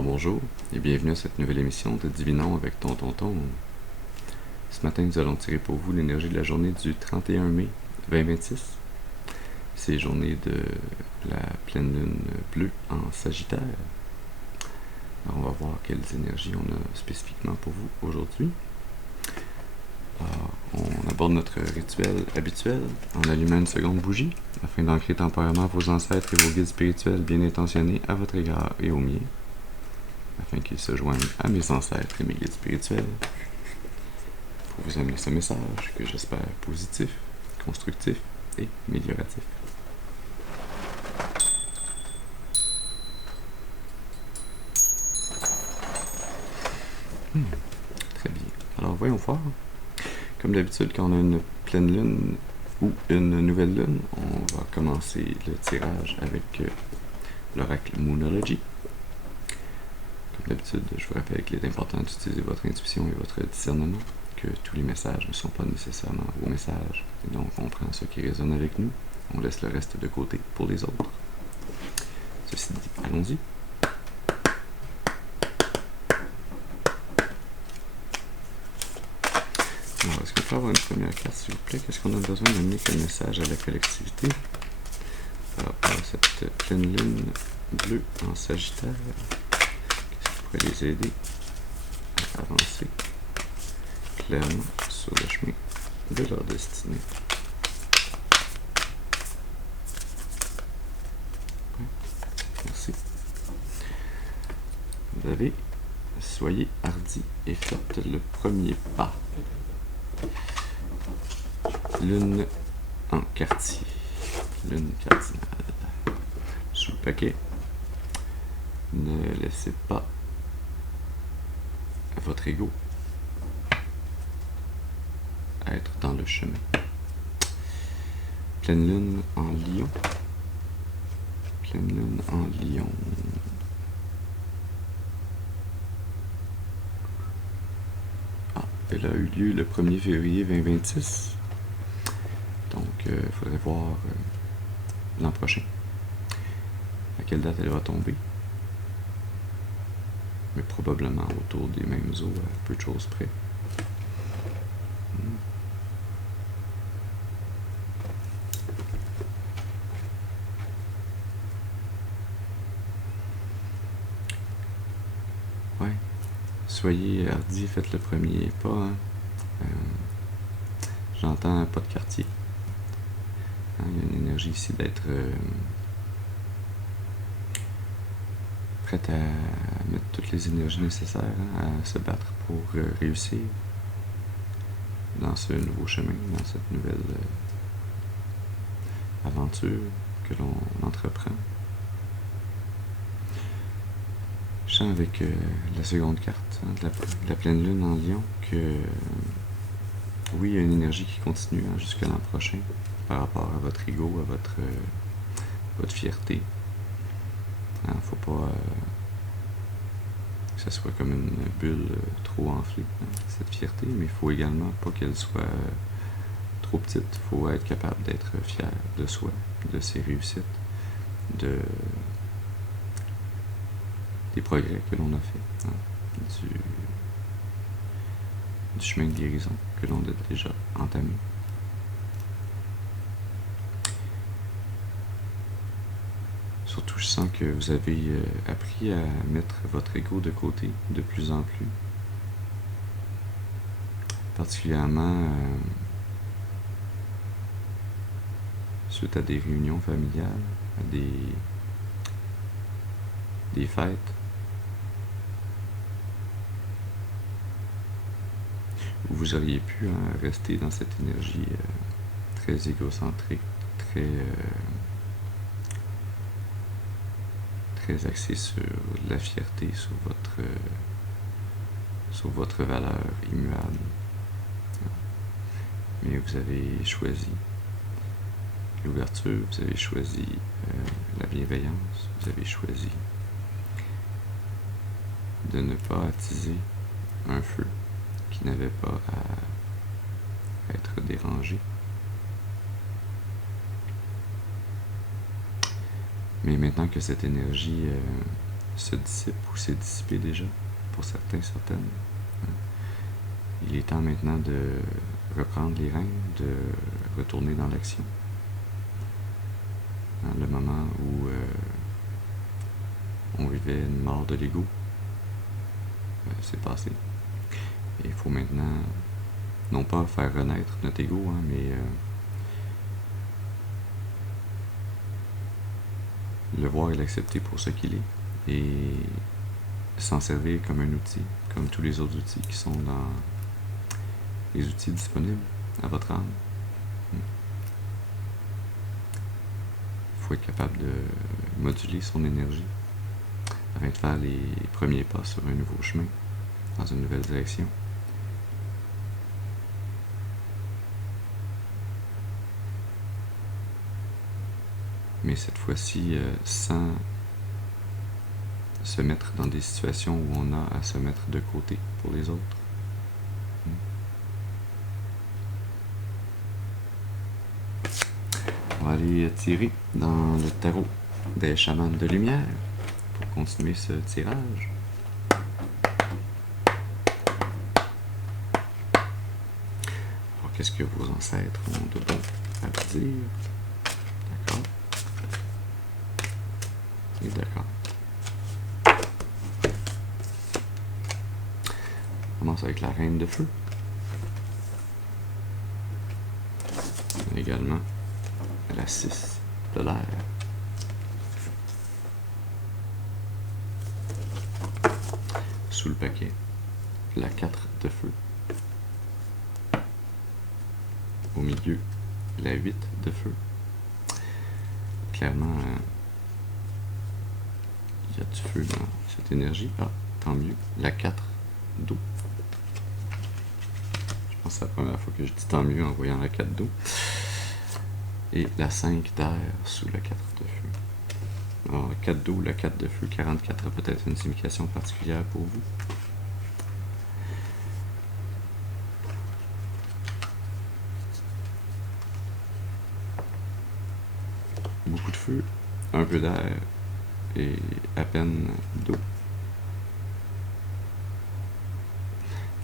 Alors bonjour et bienvenue à cette nouvelle émission de Divinons avec Tonton. Ce matin, nous allons tirer pour vous l'énergie de la journée du 31 mai 2026. C'est journée de la pleine lune bleue en Sagittaire. Alors on va voir quelles énergies on a spécifiquement pour vous aujourd'hui. Alors, on aborde notre rituel habituel en allumant une seconde bougie afin d'ancrer temporairement vos ancêtres et vos guides spirituels bien intentionnés à votre égard et au mien, afin qu'ils se joignent à mes ancêtres et mes guides spirituels pour vous amener ce message que j'espère positif, constructif et amélioratif. Très bien. Alors voyons voir. Comme d'habitude, quand on a une pleine lune ou une nouvelle lune, on va commencer le tirage avec l'oracle Moonology. Comme d'habitude, je vous rappelle qu'il est important d'utiliser votre intuition et votre discernement, que tous les messages ne sont pas nécessairement vos messages, et donc on prend ce qui résonne avec nous, on laisse le reste de côté pour les autres. Ceci dit, allons-y. Alors, est-ce qu'on peut avoir une première carte, s'il vous plaît? Qu'est-ce qu'on a besoin d'amener comme message à la collectivité par rapport à cette pleine lune bleue en Sagittaire? Qu'est-ce qui pourrait les aider à avancer clairement sur le chemin de leur destinée? Merci. Vous avez « Soyez hardi et faites le premier pas ». Lune en quartier. Lune cardinale. Sous le paquet. Ne laissez pas votre ego être dans le chemin. Pleine lune en lion. Pleine lune en lion. Elle a eu lieu le 1er février 2026. Donc, il faudrait voir l'an prochain à quelle date elle va tomber. Mais probablement autour des mêmes eaux, à peu de choses près. Ouais. Soyez hardi, faites le premier pas. Hein. J'entends pas de quartier. Hein, il y a une énergie ici d'être prête à mettre toutes les énergies nécessaires, hein, à se battre pour réussir dans ce nouveau chemin, dans cette nouvelle aventure que l'on entreprend. Je sens avec la seconde carte, hein, de la pleine lune en lion, que oui, il y a une énergie qui continue hein, jusqu'à l'an prochain par rapport à votre ego, à votre fierté. Hein, faut pas que ça soit comme une bulle trop enflée, hein, cette fierté, mais il faut également pas qu'elle soit trop petite. Il faut être capable d'être fier de soi, de ses réussites, des progrès que l'on a fait, hein, du chemin de guérison que l'on a déjà entamé. Surtout, je sens que vous avez appris à mettre votre ego de côté de plus en plus. Particulièrement suite à des réunions familiales, à des fêtes. Où vous auriez pu rester dans cette énergie très égocentrique, très axée sur la fierté, sur votre valeur immuable. Mais vous avez choisi l'ouverture, vous avez choisi la bienveillance, vous avez choisi de ne pas attiser un feu qui n'avait pas à être dérangé. Mais maintenant que cette énergie se dissipe ou s'est dissipé déjà pour certains, certaines. Il est temps maintenant de reprendre les rênes, de retourner dans l'action. Le moment où on vivait une mort de l'ego, c'est passé. Et il faut maintenant, non pas faire renaître notre ego, mais le voir et l'accepter pour ce qu'il est. Et s'en servir comme un outil, comme tous les autres outils qui sont dans les outils disponibles à votre âme. Il faut être capable de moduler son énergie afin de faire les premiers pas sur un nouveau chemin, dans une nouvelle direction. Mais cette fois-ci, sans se mettre dans des situations où on a à se mettre de côté pour les autres. On va aller tirer dans le tarot des chamans de lumière pour continuer ce tirage. Alors, qu'est-ce que vos ancêtres ont de bon à vous dire? D'accord. Et d'accord. On commence avec la reine de feu. Également la 6 de l'air. Sous le paquet, la 4 de feu. Au milieu, la 8 de feu. Clairement, il y a du feu dans cette énergie. Ah, tant mieux. La 4 d'eau. Je pense que c'est la première fois que je dis tant mieux en voyant la 4 d'eau. Et la 5 d'air sous la 4 de feu. Alors, la 4 d'eau, la 4 de feu, 44 a peut-être une signification particulière pour vous. Beaucoup de feu, un peu d'air et à peine d'eau.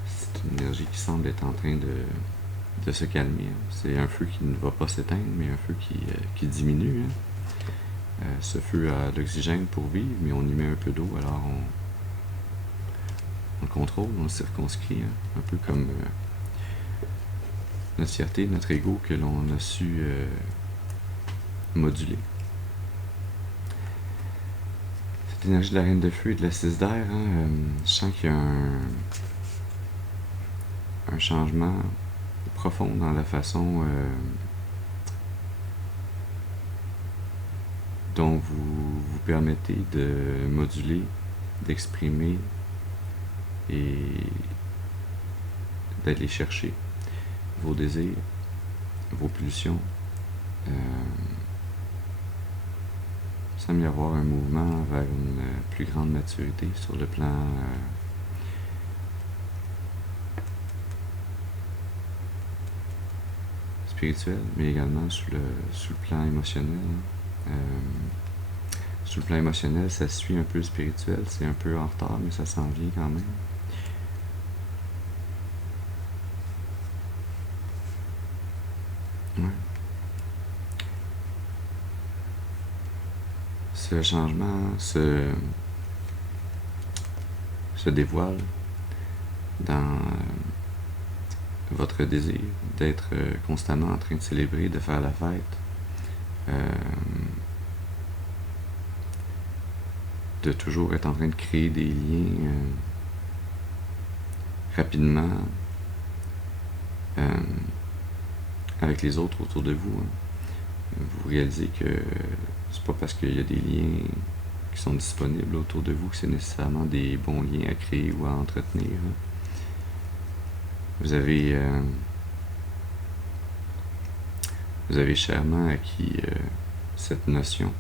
C'est une énergie qui semble être en train de se calmer. C'est un feu qui ne va pas s'éteindre, mais un feu qui diminue. Ce feu a l'oxygène pour vivre, mais on y met un peu d'eau, alors on le contrôle, on le circonscrit, un peu comme notre fierté, notre ego que l'on a su moduler. Cette énergie de la reine de feu et de la 6 d'air, je sens qu'il y a un changement profond dans la façon dont vous vous permettez de moduler, d'exprimer et d'aller chercher vos désirs, vos pulsions. Il semble y avoir un mouvement vers une plus grande maturité sur le plan spirituel, mais également sous le plan émotionnel. Sous le plan émotionnel, ça suit un peu le spirituel, c'est un peu en retard, mais ça s'en vient quand même. Ouais. Ce changement se dévoile dans votre désir d'être constamment en train de célébrer, de faire la fête, de toujours être en train de créer des liens rapidement avec les autres autour de vous. Vous réalisez que c'est pas parce qu'il y a des liens qui sont disponibles autour de vous que c'est nécessairement des bons liens à créer ou à entretenir. Vous avez chèrement acquis cette notion.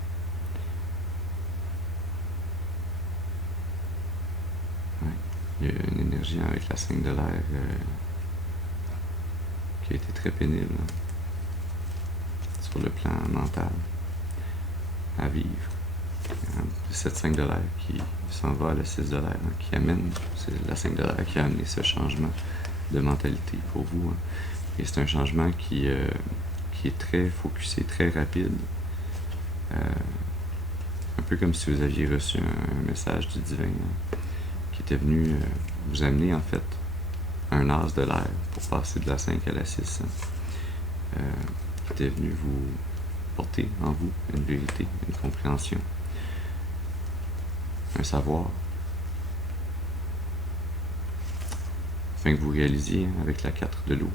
Ouais. Il y a une énergie avec la 5 de l'air qui a été très pénible sur le plan mental à vivre. Cette 5 de l'air qui s'en va à la 6 de l'air, qui amène, c'est la 5 de l'air qui a amené ce changement de mentalité pour vous. Et c'est un changement qui est très focusé, très rapide. Un peu comme si vous aviez reçu un message du divin qui était venu vous amener en fait un as de l'air pour passer de la 5 à la 6. Qui était venu vous porter en vous une vérité, une compréhension, un savoir, afin que vous réalisiez avec la 4 de l'eau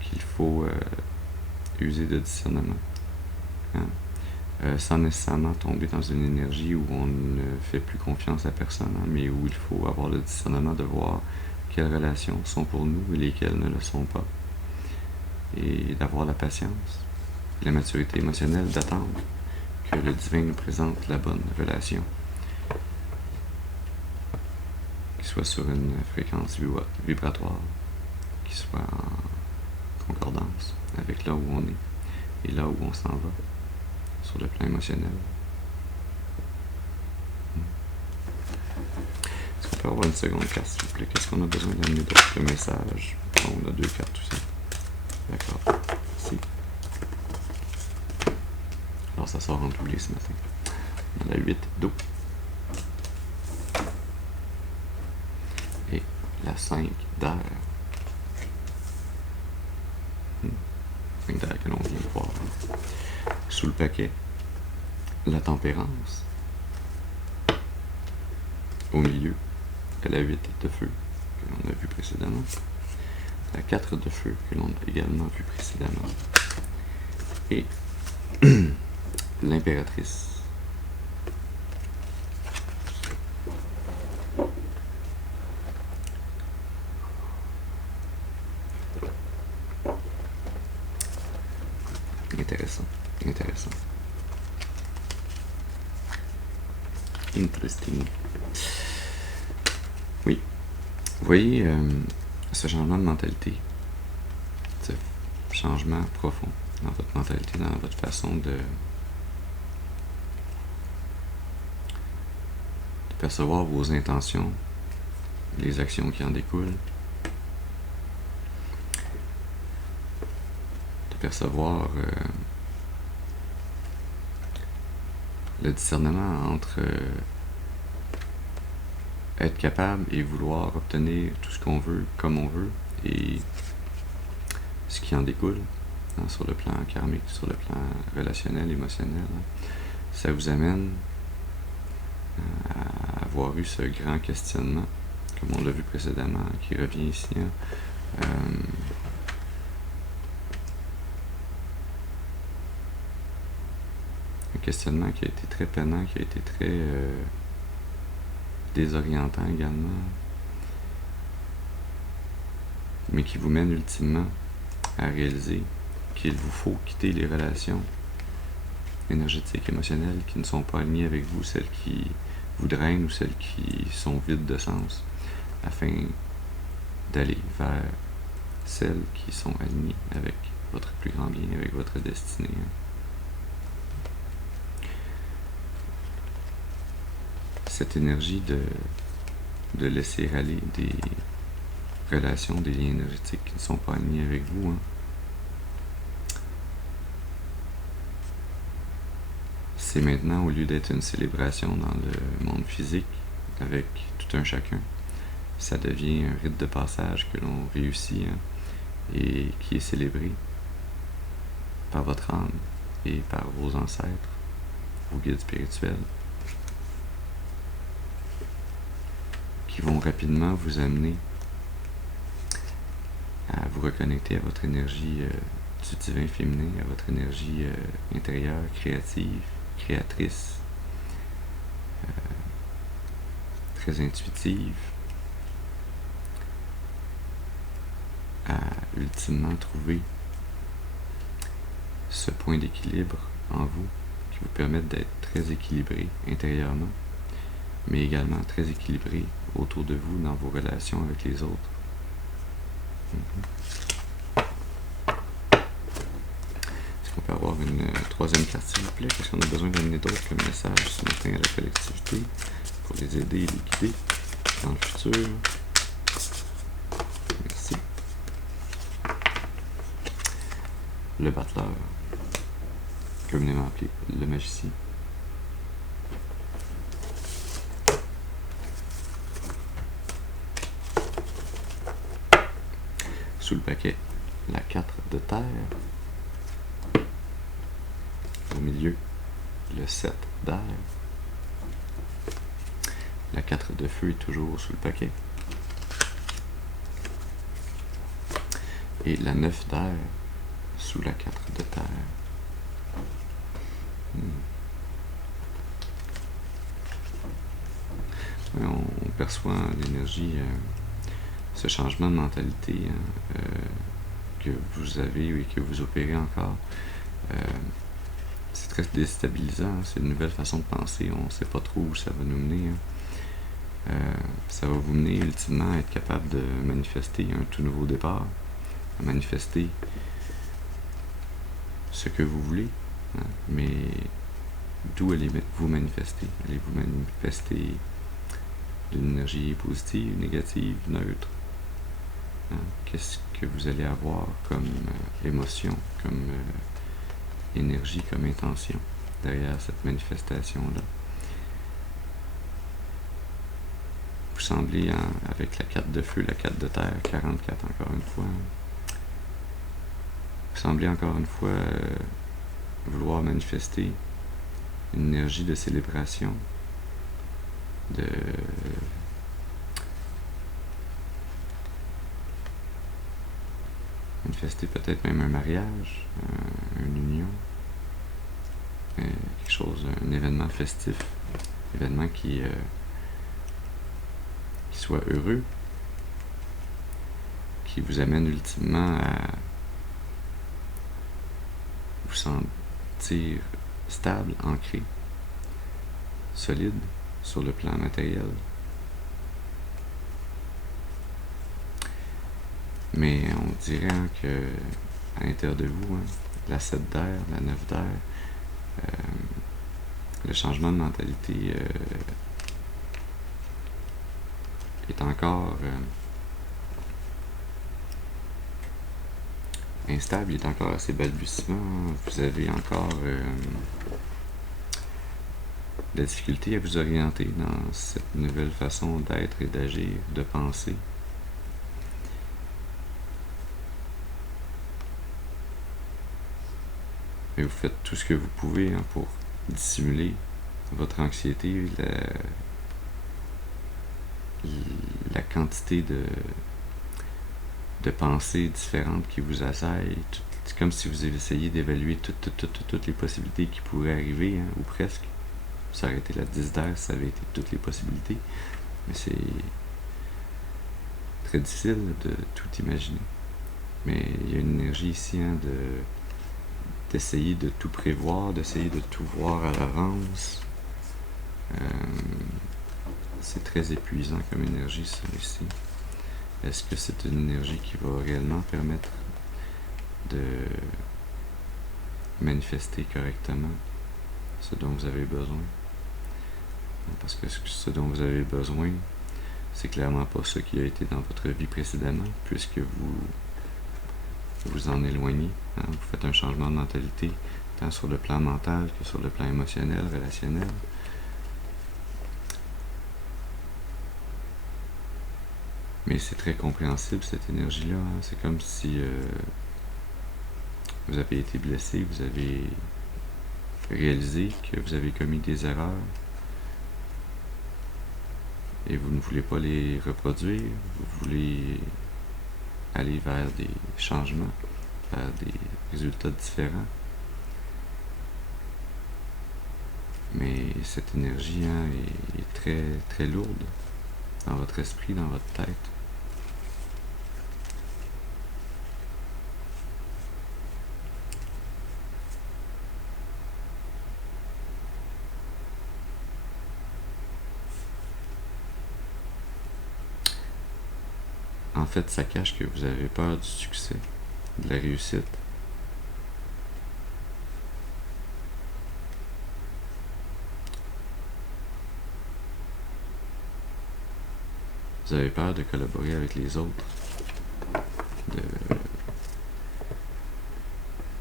qu'il faut user de discernement, sans nécessairement tomber dans une énergie où on ne fait plus confiance à personne, mais où il faut avoir le discernement de voir quelles relations sont pour nous et lesquelles ne le sont pas, et d'avoir la patience, la maturité émotionnelle d'attendre que le divin nous présente la bonne relation, qui soit sur une fréquence vibratoire, qui soit en concordance avec là où on est et là où on s'en va sur le plan émotionnel. Est-ce qu'on peut avoir une seconde carte, s'il vous plaît? Qu'est-ce qu'on a besoin d'amener d'autre? Le message. Bon, on a 2 cartes aussi. D'accord. Ici. Alors ça sort en doublé ce matin. On a la 8 d'eau. Et la 5 d'air. 5 d'air que l'on vient de voir. Sous le paquet, la tempérance. Au milieu, la 8 de feu que l'on a vu précédemment. La 4 de feu que l'on a également vu précédemment. Et l'impératrice. Intéressant, intéressant. Interesting. Oui. Vous voyez ce changement de mentalité, ce changement profond dans votre mentalité, dans votre façon de percevoir vos intentions, les actions qui en découlent, de percevoir le discernement entre être capable et vouloir obtenir tout ce qu'on veut, comme on veut, et ce qui en découle, sur le plan karmique, sur le plan relationnel, émotionnel. Ça vous amène à avoir eu ce grand questionnement, comme on l'a vu précédemment, qui revient ici. Un questionnement qui a été très peinant, qui a été très désorientant également, mais qui vous mène ultimement à réaliser qu'il vous faut quitter les relations énergétiques, émotionnelles qui ne sont pas alignées avec vous, celles qui vous drainent ou celles qui sont vides de sens, afin d'aller vers celles qui sont alignées avec votre plus grand bien, avec votre destinée. Cette énergie de laisser aller des relations, des liens énergétiques qui ne sont pas alignés avec vous, c'est maintenant, au lieu d'être une célébration dans le monde physique avec tout un chacun, ça devient un rite de passage que l'on réussit et qui est célébré par votre âme et par vos ancêtres, vos guides spirituels, qui vont rapidement vous amener à vous reconnecter à votre énergie du divin féminin, à votre énergie intérieure, créative, créatrice, très intuitive, à ultimement trouver ce point d'équilibre en vous qui vous permette d'être très équilibré intérieurement, mais également très équilibré autour de vous dans vos relations avec les autres. Est-ce qu'on peut avoir une troisième carte, s'il vous plaît? Qu'est-ce qu'on a besoin d'amener d'autre comme message ce matin à la collectivité pour les aider et les guider dans le futur? Merci. Le battleur, communément appelé le magicien. Sous le paquet, la 4 de terre. Au milieu, le 7 d'air. La 4 de feu est toujours sous le paquet. Et la 9 d'air sous la 4 de terre. On perçoit l'énergie, ce changement de mentalité que vous avez et que vous opérez encore. C'est très déstabilisant, c'est une nouvelle façon de penser, on ne sait pas trop où ça va nous mener. Ça va vous mener ultimement à être capable de manifester un tout nouveau départ, à manifester ce que vous voulez, mais d'où allez-vous manifester? Allez-vous manifester l'énergie positive, négative, neutre? Qu'est-ce que vous allez avoir comme émotion, comme énergie, comme intention derrière cette manifestation-là? Vous semblez, avec la 4 de feu, la 4 de terre, 44 encore une fois, vous semblez encore une fois vouloir manifester une énergie de célébration, de manifester peut-être même un mariage, une union, quelque chose, un événement festif, un événement qui soit heureux, qui vous amène ultimement à vous sentir stable, ancré, solide sur le plan matériel. Mais on dirait que à l'intérieur de vous, la 7 d'air, la 9 d'air, le changement de mentalité est encore instable, il est encore assez balbutiement. Vous avez encore de la difficulté à vous orienter dans cette nouvelle façon d'être et d'agir, de penser. Et vous faites tout ce que vous pouvez pour dissimuler votre anxiété, la quantité de pensées différentes qui vous assaillent. C'est comme si vous essayez d'évaluer toutes les possibilités qui pourraient arriver, ou presque. Ça aurait été la 10 d'air, ça avait été toutes les possibilités. Mais c'est très difficile de tout imaginer. Mais il y a une énergie ici d'essayer de tout prévoir, d'essayer de tout voir à l'avance. C'est très épuisant comme énergie, ça, ici. Est-ce que c'est une énergie qui va réellement permettre de manifester correctement ce dont vous avez besoin? Parce que ce dont vous avez besoin, c'est clairement pas ce qui a été dans votre vie précédemment, puisque vous en éloignez. Vous faites un changement de mentalité, tant sur le plan mental que sur le plan émotionnel, relationnel. Mais c'est très compréhensible, cette énergie-là. C'est comme si vous avez été blessé, vous avez réalisé que vous avez commis des erreurs et vous ne voulez pas les reproduire, vous voulez aller vers des changements, vers des résultats différents. Mais cette énergie est très, très lourde dans votre esprit, dans votre tête. En fait, ça cache que vous avez peur du succès, de la réussite. Vous avez peur de collaborer avec les autres,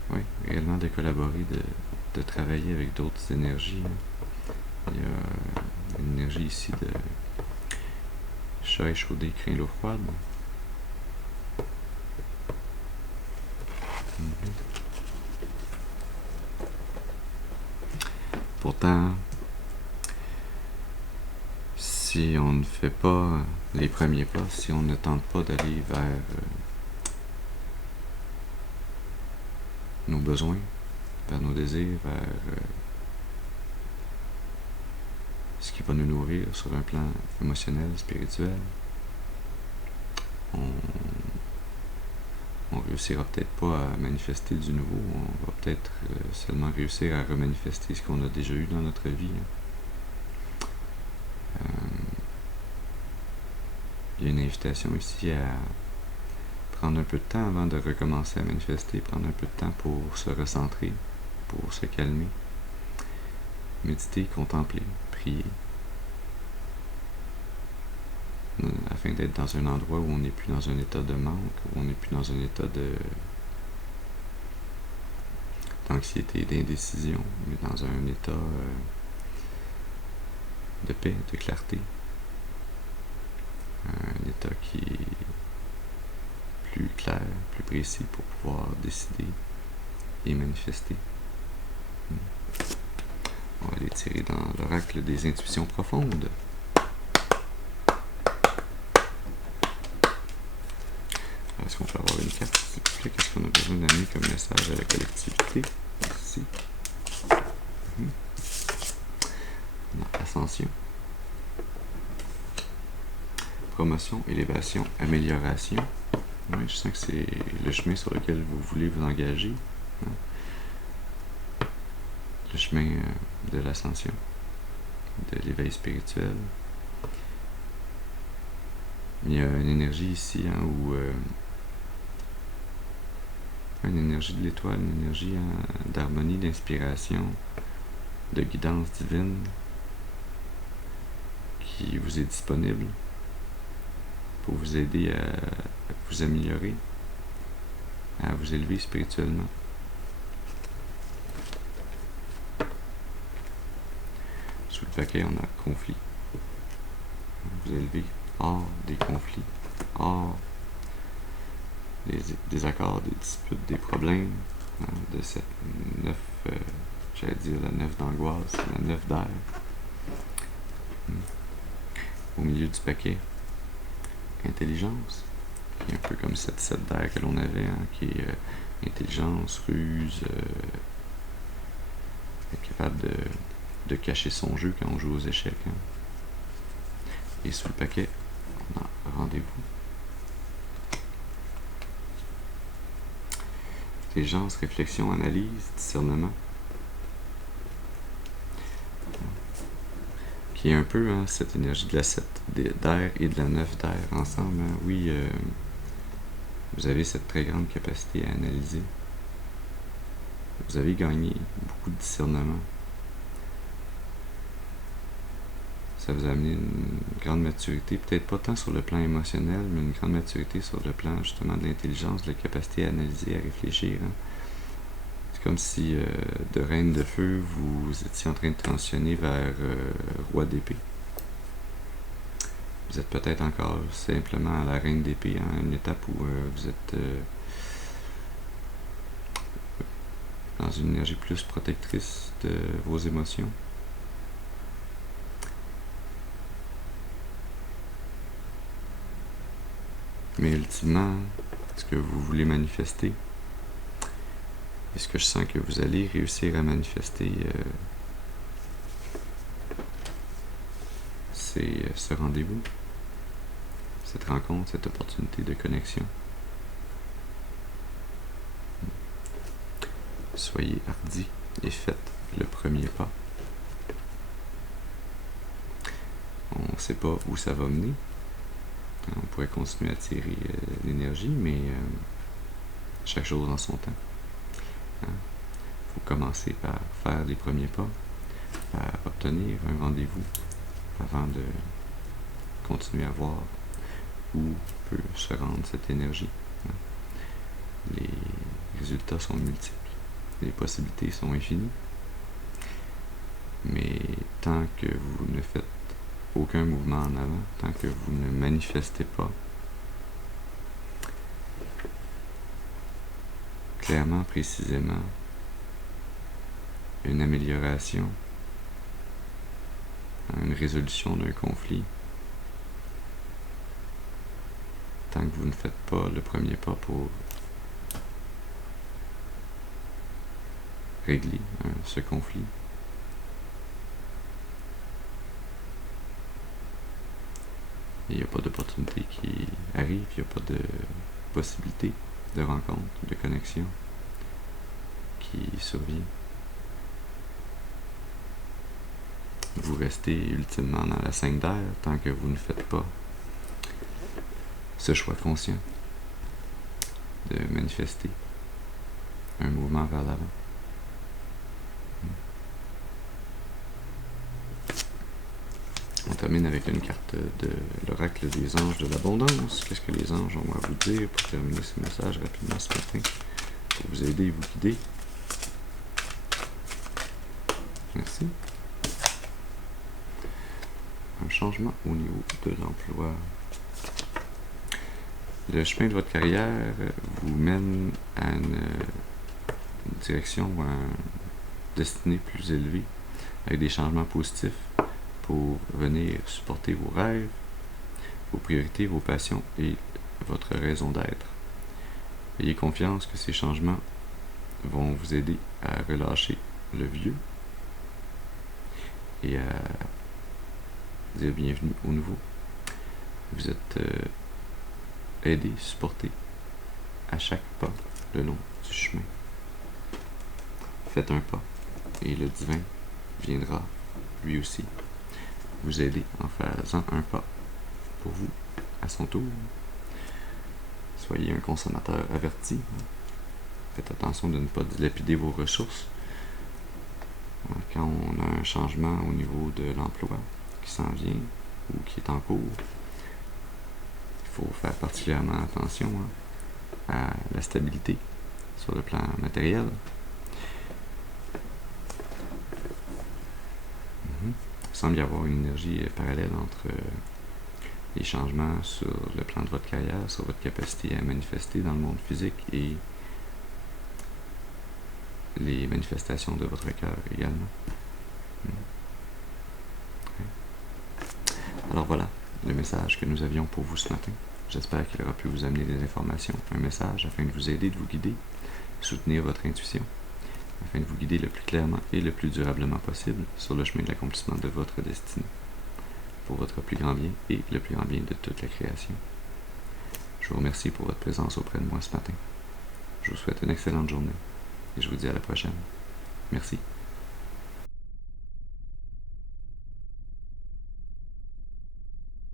oui, réellement de collaborer, de travailler avec d'autres énergies. Il y a une énergie ici de chat échaudé, craint l'eau froide. Pourtant, si on ne fait pas les premiers pas, si on ne tente pas d'aller vers nos besoins, vers nos désirs, vers ce qui va nous nourrir sur un plan émotionnel, spirituel, on réussira peut-être pas à manifester du nouveau, on va peut-être seulement réussir à remanifester ce qu'on a déjà eu dans notre vie. Il y a une invitation ici à prendre un peu de temps avant de recommencer à manifester, prendre un peu de temps pour se recentrer, pour se calmer, méditer, contempler, prier, afin d'être dans un endroit où on n'est plus dans un état de manque, où on n'est plus dans un état d'anxiété, d'indécision, mais dans un état de paix, de clarté, un état qui est plus clair, plus précis pour pouvoir décider et manifester. On va aller tirer dans l'oracle des intuitions profondes. Est-ce qu'on peut avoir une carte, s'il vous plaît? Qu'est-ce qu'on a besoin d'amener comme message à la collectivité? Ici. Ascension. Promotion, élévation, amélioration. Oui, je sens que c'est le chemin sur lequel vous voulez vous engager. Le chemin de l'ascension, de l'éveil spirituel. Il y a une énergie ici où une énergie de l'étoile, une énergie d'harmonie, d'inspiration, de guidance divine qui vous est disponible pour vous aider à vous améliorer, à vous élever spirituellement. Sous le paquet, on a conflit. Vous élever hors des conflits, hors des désaccords, des disputes, des problèmes, de cette neuf, j'allais dire la neuf d'angoisse, la neuf d'air. Au milieu du paquet, intelligence, qui est un peu comme cette 7 d'air que l'on avait, qui est intelligence, ruse, être capable de cacher son jeu quand on joue aux échecs. Et sous le paquet, on a rendez-vous. Intelligence, réflexion, analyse, discernement. Qui est un peu cette énergie de la 7 d'air et de la 9 d'air ensemble. Oui, vous avez cette très grande capacité à analyser. Vous avez gagné beaucoup de discernement. Ça vous a amené une grande maturité, peut-être pas tant sur le plan émotionnel, mais une grande maturité sur le plan justement de l'intelligence, de la capacité à analyser, à réfléchir. C'est comme si de reine de feu, vous étiez en train de transitionner vers roi d'épée. Vous êtes peut-être encore simplement à la reine d'épée, à une étape où vous êtes dans une énergie plus protectrice de vos émotions. Mais ultimement, ce que vous voulez manifester, et ce que je sens que vous allez réussir à manifester, c'est ce rendez-vous, cette rencontre, cette opportunité de connexion. Soyez hardis et faites le premier pas. On ne sait pas où ça va mener. On pourrait continuer à tirer l'énergie, mais chaque chose en son temps. Il faut commencer par faire les premiers pas, par obtenir un rendez-vous avant de continuer à voir où peut se rendre cette énergie. Les résultats sont multiples, les possibilités sont infinies, mais tant que vous ne faites aucun mouvement en avant, tant que vous ne manifestez pas clairement, précisément, une amélioration, une résolution d'un conflit, tant que vous ne faites pas le premier pas pour régler ce conflit, il n'y a pas d'opportunité qui arrive, il n'y a pas de possibilité de rencontre, de connexion qui survient. Vous restez ultimement dans la 5 d'air tant que vous ne faites pas ce choix conscient de manifester un mouvement vers l'avant. On termine avec une carte de l'oracle des anges de l'abondance. Qu'est-ce que les anges ont à vous dire pour terminer ce message rapidement ce matin, pour vous aider et vous guider? Merci. Un changement au niveau de l'emploi. Le chemin de votre carrière vous mène à une direction ou à une destinée plus élevée, avec des changements positifs pour venir supporter vos rêves, vos priorités, vos passions et votre raison d'être. Ayez confiance que ces changements vont vous aider à relâcher le vieux et à dire bienvenue au nouveau. Vous êtes aidé, supporté à chaque pas le long du chemin. Faites un pas et le divin viendra lui aussi vous aider en faisant un pas pour vous à son tour. Soyez un consommateur averti. Faites attention de ne pas dilapider vos ressources. Quand on a un changement au niveau de l'emploi qui s'en vient ou qui est en cours, il faut faire particulièrement attention à la stabilité sur le plan matériel. Il semble y avoir une énergie parallèle entre les changements sur le plan de votre carrière, sur votre capacité à manifester dans le monde physique et les manifestations de votre cœur également. Alors voilà le message que nous avions pour vous ce matin. J'espère qu'il aura pu vous amener des informations, un message afin de vous aider, de vous guider, soutenir votre intuition, afin de vous guider le plus clairement et le plus durablement possible sur le chemin de l'accomplissement de votre destinée, pour votre plus grand bien et le plus grand bien de toute la création. Je vous remercie pour votre présence auprès de moi ce matin. Je vous souhaite une excellente journée et je vous dis à la prochaine. Merci.